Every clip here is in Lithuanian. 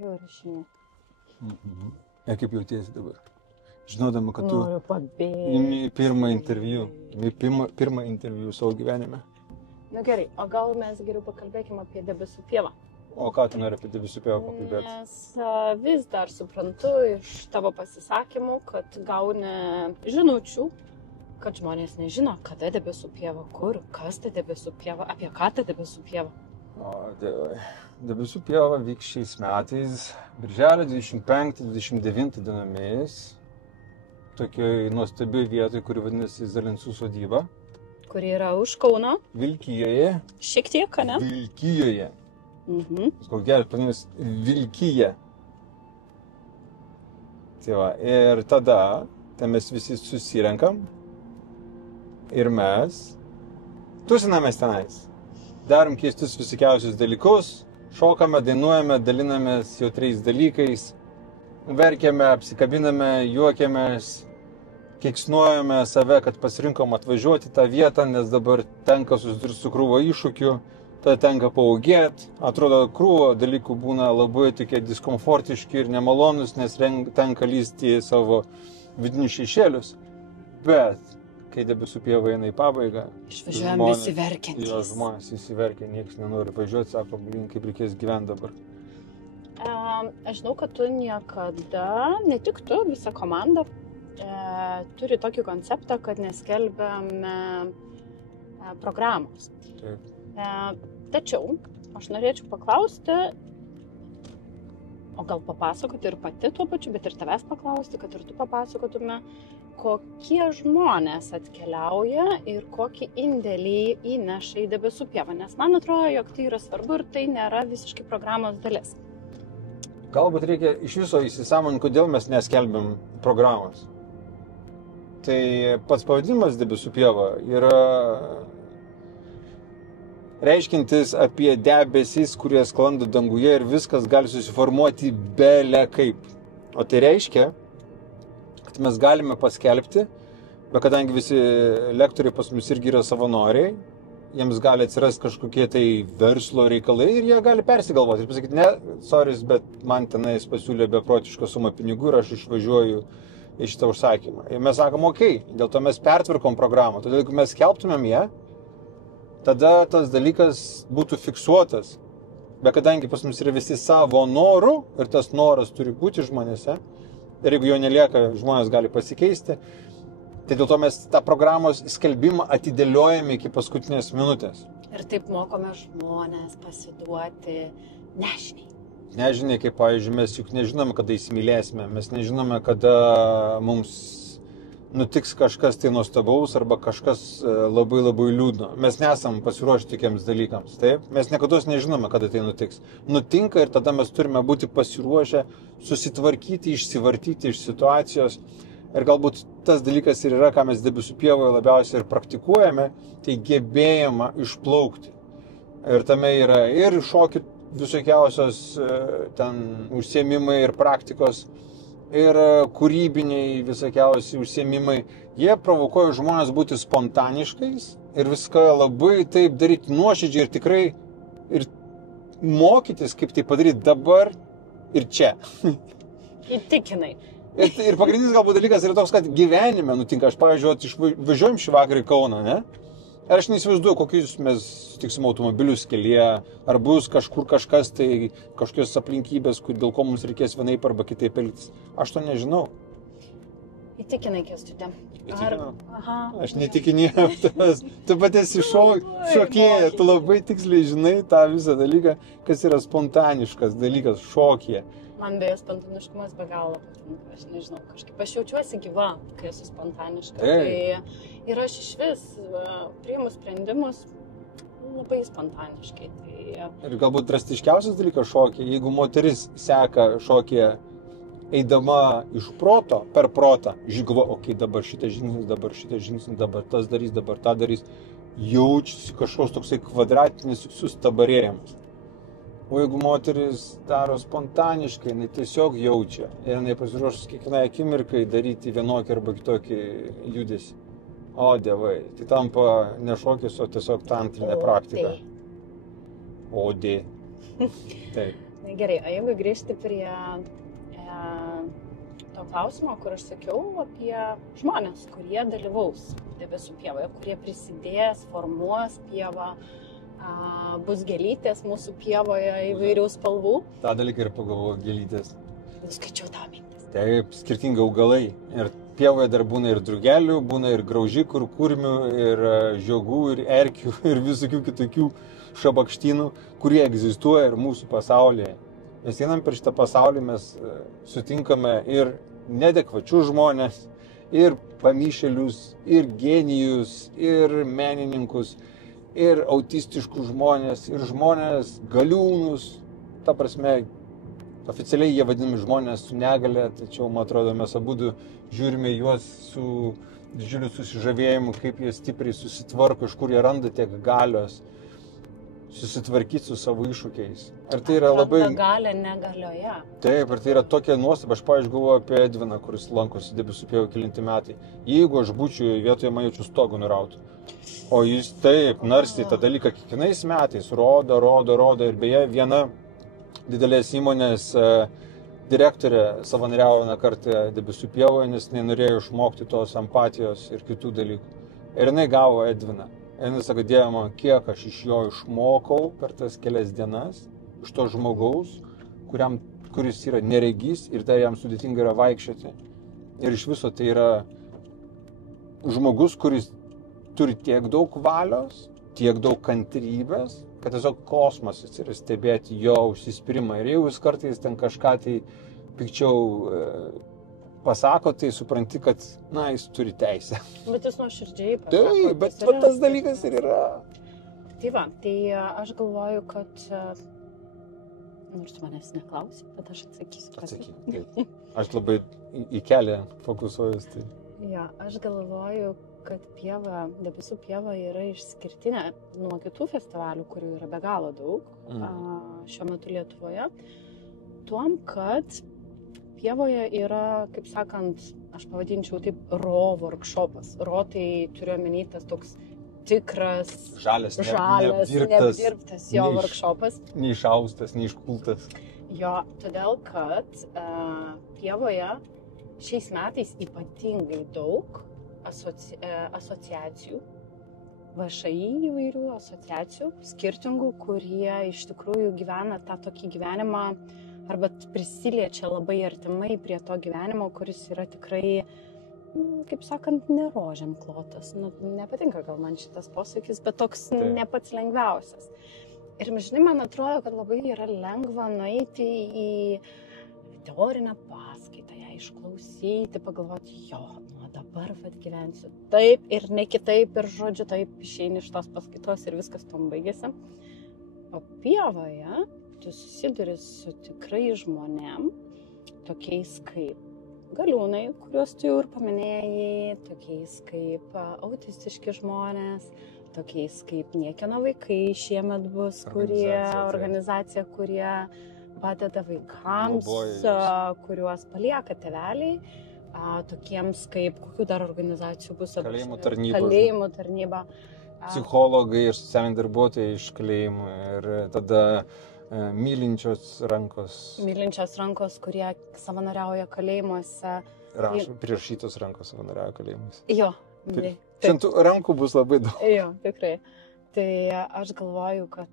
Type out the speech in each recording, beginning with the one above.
Jau rašinė. Ir kaip jautiesi dabar? Žinodama, kad tu Noriu pabėgti. imi pirmą interviu savo gyvenime. Na gerai, o gal mes geriau pakalbėkime apie debesų pievą? O ką tu nori apie debesų pievą pakalbėti? Nes vis dar suprantu iš tavo pasisakymų, kad gauni žinučių, kad žmonės nežino, kada debesų pieva, kur, kas ta debesų pieva, apie ką ta debesų pieva. O, dievai. Debesų pieva vyks šiais metais, birželio 25-29 dienomis, tokioj nuostabioj vietoj, kuri vadinasi Zalinsų sodyba. Kuri yra už Kauno. Vilkijoje. Šiek tiek, ne? Vilkijoje. Koks geras pavadinimas Vilkija. Tai va, ir tada mes visi susirenkam ir mes tusinamės tenais. Darom keistus visokiausius dalykus, šokame, dainuojame, dalinamės jautriais dalykais, verkiame, apsikabiname, juokiamės, keiksnuojame save, kad pasirinkom atvažiuoti tą vietą, nes dabar tenka susidurti su krūvo iššūkiu, tada tenka paugėti. Atrodo, krūvo dalykų būna labai tokie diskomfortiški ir nemalonus, nes tenka lysti į savo vidinius šešėlius. Bet kai debesų pieva eina į pabaigą, išvažiuojam visi verkiantys. Jo, žmonės visi verkia, niekas nenori važiuoti, sako, kaip reikės gyventi dabar. Aš žinau, kad tu niekada, ne tik tu, visa komanda, turi tokį konceptą, kad neskelbiame programos. Taip. Tačiau aš norėčiau paklausti, o gal papasakoti ir pati tuo pačiu, bet ir tavęs paklausti, kad ir tu papasakotume, kokie žmonės atkeliauja ir kokį indėlį įneša į debesų pievą. Nes man atrodo, jog tai yra svarbu ir tai nėra visiškai programos dalis. Galbūt reikia iš viso įsisąmoninti, kodėl mes neskelbiam programos. Tai pats pavadinimas debesų pieva yra reiškintis apie debesis, kurie sklando danguje ir viskas gali susiformuoti bele kaip. O tai reiškia, kad mes galime paskelbti, bet kadangi visi lektoriai pas mus irgi yra savanoriai, jiems gali atsirasti kažkokie tai verslo reikalai ir jie gali persigalvoti ir pasakyti, ne, sorry, bet man tenais pasiūlė beprotišką sumą pinigų ir aš išvažiuoju į šitą užsakymą. Ir mes sakom, okei, dėl to mes pertvarkom programą, todėl jeigu mes skelbtumėm ją, tada tas dalykas būtų fiksuotas. Bet kadangi pas mus yra visi savo norų ir tas noras turi būti žmonėse, ir jeigu jo nelieka, žmonės gali pasikeisti, tai dėl to mes tą programos skelbimą atidėliojame iki paskutinės minutės. Ir taip mokome žmonės pasiduoti nežiniai. Nežiniai, kaip pavyzdžiui, mes juk nežinome, kada įsimylėsime, mes nežinome, kada mums nutiks kažkas tai nuostabaus arba kažkas labai labai liūdno. Mes nesam pasiruošę tokiems dalykams, taip? Mes niekados nežinome, kada tai nutiks. Nutinka ir tada mes turime būti pasiruošę susitvarkyti, išsivartyti iš situacijos. Ir galbūt tas dalykas ir yra, ką mes debesų pievoje labiausiai ir praktikuojame, tai gebėjimą išplaukti. Ir tame yra ir šokių visokiausios ten užsiėmimai ir praktikos, ir kūrybiniai visokiausi užsiėmimai. Jie provokuoja žmonės būti spontaniškais ir viską labai taip daryti nuoširdžiai ir tikrai ir mokytis, kaip tai padaryti dabar ir čia. Įtikinai. Ir pagrindinis galbūt dalykas yra toks, kad gyvenime nutinka. Aš, pavyzdžiui, važiuojam šį vakarą į Kauną, ne? Ir aš neįsivaizduoju, kokius mes sutiksim automobilius kelyje, ar bus kažkur kažkas, tai kažkokios aplinkybės, dėl ko mums reikės vienaip arba kitaip elgtis. Aš to nežinau. Įtikinai, Kęstuti. Aha. Aš netikinėjau tavęs. Tu pat esi šokėja, tu labai tiksliai žinai tą visą dalyką, kas yra spontaniškas dalykas, šokėja. Man beje spontaniškumas be galo patinka, aš nežinau, kažkaip aš jaučiuosi gyva, kai esu spontaniška. Ir aš iš vis priimu sprendimus labai spontaniškai. Ir galbūt drastiškiausias dalykas šokė, jeigu moteris seka šokė eidama iš proto, per protą, žygavo, okei, dabar šitas žingsnis, dabar tas darys, dabar tą darys, jaučiasi kažkoks toksai kvadratinis sustabarėjimas. O jeigu moteris daro spontaniškai, jinai tiesiog jaučia ir jinai pasiruošus kiekvienai akimirkai daryti vienokį arba kitokį judesį. O, dievai, tai tampa ne šokis, o tiesiog tantrinė praktika. Odė. Taip. Na gerai, o jeigu grįžti prie to klausimo, kur aš sakiau apie žmonės, kurie dalyvaus debesų pievoje, kurie prisidės, formuos pievą, bus gėlytės mūsų pievoje įvairių spalvų. Ta dalyką ir pagalvoju, gėlytės. Skaičiau tą mintis. Taip, skirtingi augalai. Ir pievoje dar būna ir drugelių, būna ir graužikų, ir kurmių, ir žiogų, ir erkių, ir visokių kitokių šabakštynų, kurie egzistuoja ir mūsų pasaulyje. Mes einam per šitą pasaulį, mes sutinkame ir neadekvačius žmonės, ir pamyšėlius, ir genijus, ir menininkus, ir autistiškus žmonės, ir žmonės galiūnus. Ta prasme, oficialiai jie vadinami žmonės su negale, tačiau, man atrodo, mes abudu žiūrime juos su didžiuliu susižavėjimu, kaip jie stipriai susitvarko, iš kur jie randa tiek galios susitvarkyti su savo iššūkiais. Ir tai yra labai... Galė negalioje. Taip, ir tai yra tokia nuostaba. Aš, pavyzdžiui, galvoju apie Edviną, kuris lankosi debesų pievoje kelinti metai. Jeigu aš būčiau vietoje, man jaučiu stogų nurautų. O jis taip narsiai tą dalyką kiekvienais metais rodo. Ir beje, viena didelės įmonės direktorė savanoriavo vieną kartą debesų pievoje, nes nenorėjo išmokti tos empatijos ir kitų dalykų. Ir jinai gavo Edviną. Ir sako, Dieve man, kiek aš iš jo išmokau per tas kelias dienas, iš to žmogaus, kuris yra neregys ir tai jam sudėtinga yra vaikščioti. Ir iš viso tai yra žmogus, kuris turi tiek daug valios, tiek daug kantrybės, kad tiesiog kosmosas yra stebėti jo užsispyrimą. Ir jeigu jis kartais ten kažką tai pikčiau pasako, tai supranti, kad, jis turi teisę. Bet jis nuoširdžiai pasako. Taip, bet tas dalykas ir yra. Tai va, tai aš galvoju, kad, nors manęs neklausi, bet aš atsakysiu. Atsakyk, taip. Aš labai į kelią fokusuojuos. Tai. Ja, aš galvoju, kad debesų pieva yra išskirtinė nuo kitų festivalių, kurių yra be galo daug šiuo metu Lietuvoje, tuom, kad pievoje yra, kaip sakant, aš pavadinčiau taip, workshopas. Tai turiu omeny tas toks tikras, žalias neapdirbtas jo workshopas. Neišaustas, neiškultas. Jo, todėl, kad pievoje šiais metais ypatingai daug asociacijų, VŠI įvairių asociacijų, skirtingų, kurie iš tikrųjų gyvena tą tokį gyvenimą, arba prisiliečia labai artimai prie to gyvenimo, kuris yra tikrai, kaip sakant, ne rožėm klotas. Nepatinka gal man šitas posakis, bet toks ne pats lengviausias. Ir, žinai, man atrodo, kad labai yra lengva nueiti į teorinę paskaitą, ją išklausyti, pagalvoti, dabar gyvensiu taip ir ne kitaip, ir žodžiu, taip išeini iš tos paskaitos ir viskas tom baigėsi. O pievoje tu susiduri su tikrai žmonėm, tokiais kaip galiūnai, kuriuos tu jau ir paminėjai, tokiais kaip autistiški žmonės, tokiais kaip niekieno vaikai šiemet bus, organizacija, kurie padeda vaikams, kuriuos palieka tėveliai, tokiems kaip, kokių dar organizacijų bus? Kalėjimų tarnyba. Psichologai ir socialiniai darbuotojai iš kalėjimų ir tada mylinčios rankos. Mylinčios rankos, kurie savanoriauja kalėjimuose. Prirašytos rankos savanoriauja kalėjimuose. Jo. Šiandien rankų bus labai daug. Jo, tikrai. Tai aš galvoju, kad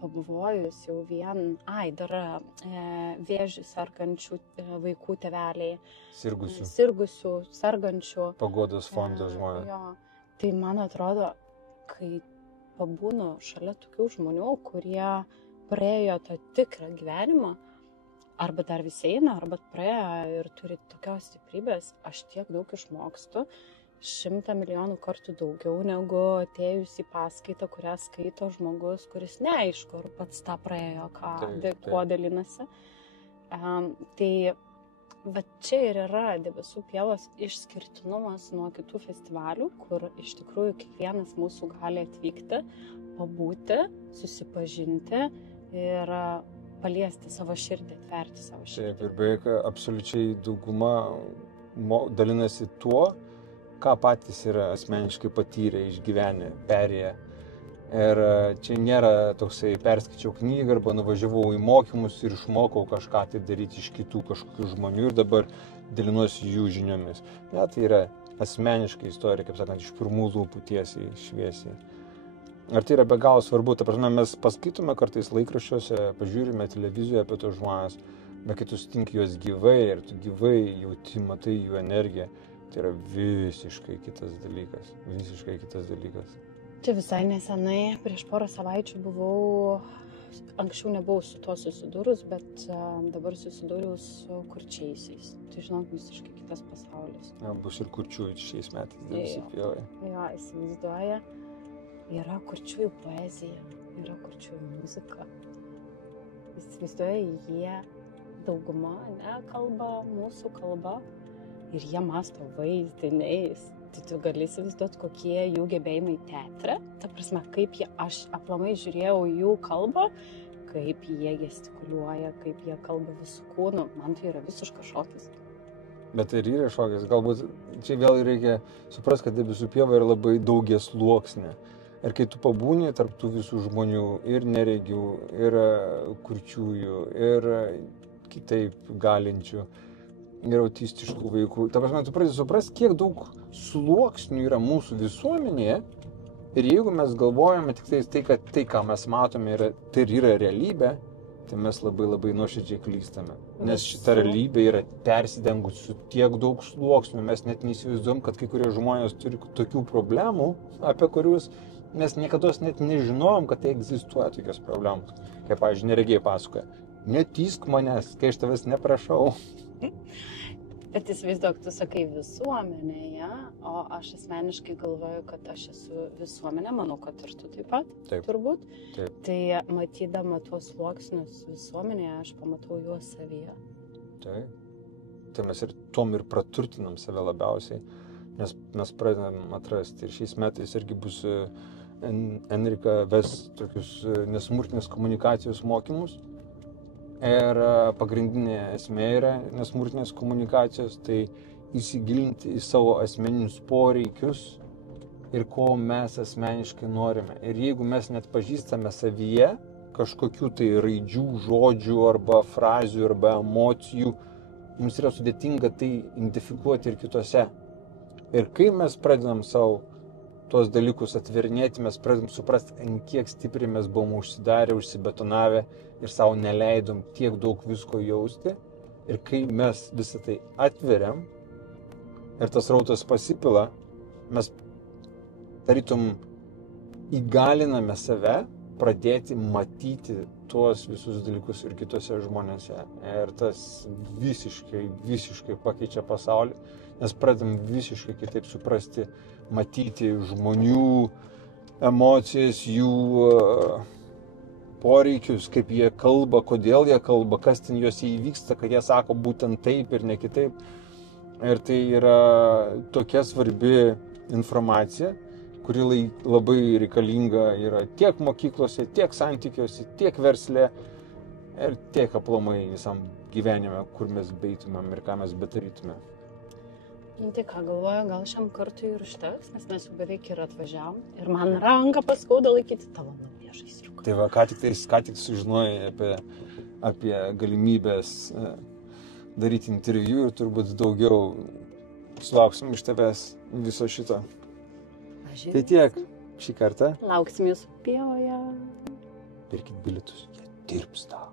pabuvojus jau dar vėžių sergančių vaikų tėveliai. Sirgusių, sergančių. Paguodos fondo žmonės. Jo. Tai man atrodo, kai pabūnu šalia tokių žmonių, kurie praėjo tą tikrą gyvenimą, arba dar visi eina, arba praėjo ir turi tokios stiprybės, aš tiek daug išmokstu, 100 milijonų kartų daugiau negu atėjus į paskaitą, kurią skaito žmogus, kuris neaišku, ar pats tą praėjo, kuo dalinasi. Tai va čia ir yra debesų pievos išskirtinumas nuo kitų festivalių, kur iš tikrųjų kiekvienas mūsų gali atvykti, pabūti, susipažinti ir paliesti savo širdį, atverti savo širdį. Taip, ir beveik absoliučiai dauguma dalinasi tuo, ką patys yra asmeniškai patyrę, išgyvenę, perėję. Ir čia nėra toksai perskaičiau knygą arba nuvažiavau į mokymus ir išmokau kažką tai daryti iš kitų kažkokių žmonių ir dabar dalinuosi jų žiniomis. Ne, tai yra asmeniška istorija, kaip sakant, iš pirmų lūpų tiesiai, šviesiai. Ir tai yra be galo svarbu. Ta prasme, mes paskaitome kartais laikraščiuose, pažiūrime televizijoje apie tos žmonės, bet kai tu sutinki juos gyvai ir tu gyvai jauti, matai jų energiją, tai yra visiškai kitas dalykas. Visiškai kitas dalykas. Čia visai nesenai, prieš porą savaičių buvau, anksčiau nebuvau su tuo susidūrus, bet dabar susidūriau su kurčiaisiais. Tai žinok, visiškai kitas pasaulis. Ja, bus ir kurčiųjų šiais metais, Debesupjovė. Jo, įsivaizduoja. Yra kurčiųjų poezija, yra kurčiųjų muzika. Įsivaizduoja, jie dauguma kalba mūsų kalba ir jie mąsto vaizdiniais. Tai tu gali įsivaizduoti, kokie jų gebėjimai teatre. Ta prasme, kaip aš aplamai žiūrėjau jų kalbą, kaip jie gestikuliuoja, kaip jie kalba visų kūnų. Man tai yra visiškas šokis. Bet ir yra šokis. Galbūt čia vėl reikia suprasti, kad Debesupjovė yra labai daugiasluoksnė. Ir kai tu pabūni tarp tų visų žmonių, ir neregių, ir kurčiųjų, ir kitaip galinčių, ir autistiškų vaikų. Ta prasme, tu pradedi suprasti, kiek daug sluoksnių yra mūsų visuomenėje. Ir jeigu mes galvojame tik tai, kad tai, ką mes matome, tai yra realybė, tai mes labai labai nuoširdžiai klystame. Nes šita realybė yra persidengusi su tiek daug sluoksnių. Mes net neįsivaizduojam, kad kai kurie žmonės turi tokių problemų, apie kurius mes niekada net nežinojom, kad tai egzistuoja tokios problemos. Kaip, pavyzdžiui, neregiai pasakoja. Netysk manęs, kai aš tavęs neprašau. Bet įsivaizduok, tu sakai visuomenėje, o aš asmeniškai galvoju, kad aš esu visuomenė, manau, kad ir tu taip pat, Taip. turbūt. Taip. Tai matydama tuos sluoksnius visuomenėje, aš pamatau juos savyje. Taip. Tai mes ir tom ir praturtinam save labiausiai, nes mes pradedam atrasti. Ir šiais metais irgi bus Enrika ves tokius nesmurtinės komunikacijos mokymus. Ir pagrindinė esmė yra nesmurtinės komunikacijos, tai įsigilinti į savo asmeninius poreikius ir ko mes asmeniškai norime. Ir jeigu mes net pažįstame savyje kažkokių tai raidžių, žodžių arba frazių arba emocijų, mums yra sudėtinga tai identifikuoti ir kitose. Ir kai mes pradedam savo tuos dalykus atverinėti, mes pradedam suprasti, ant kiek stipriai mes buvom užsidarę, užsibetonavę ir savo neleidom tiek daug visko jausti. Ir kai mes visą tai atveriam ir tas rautas pasipila, mes tarytum įgaliname save pradėti matyti tuos visus dalykus ir kitose žmonėse. Ir tas visiškai pakeičia pasaulį, nes pradedam visiškai kitaip suprasti, matyti žmonių emocijas, jų poreikius, kaip jie kalba, kodėl jie kalba, kas ten juose įvyksta, kad jie sako būtent taip ir ne kitaip. Ir tai yra tokia svarbi informacija, kuri labai reikalinga yra tiek mokyklose, tiek santykiuose, tiek versle ir tiek aplamai visam gyvenime, kur mes beitumėm ir ką mes betarytume. Tai ką galvoju, gal šiam kartui ir užteks, nes mes jau beveik ir atvažiavom. Ir man ranką paskauda laikyti tavo naują žaisliuką. Tai va, ką tik sužinojai apie galimybės daryti interviu ir turbūt daugiau sulauksim iš tavęs viso šito. Tai tiek šį kartą. Lauksim jūsų pievoje. Pirkit bilietus, jie dirbs tau.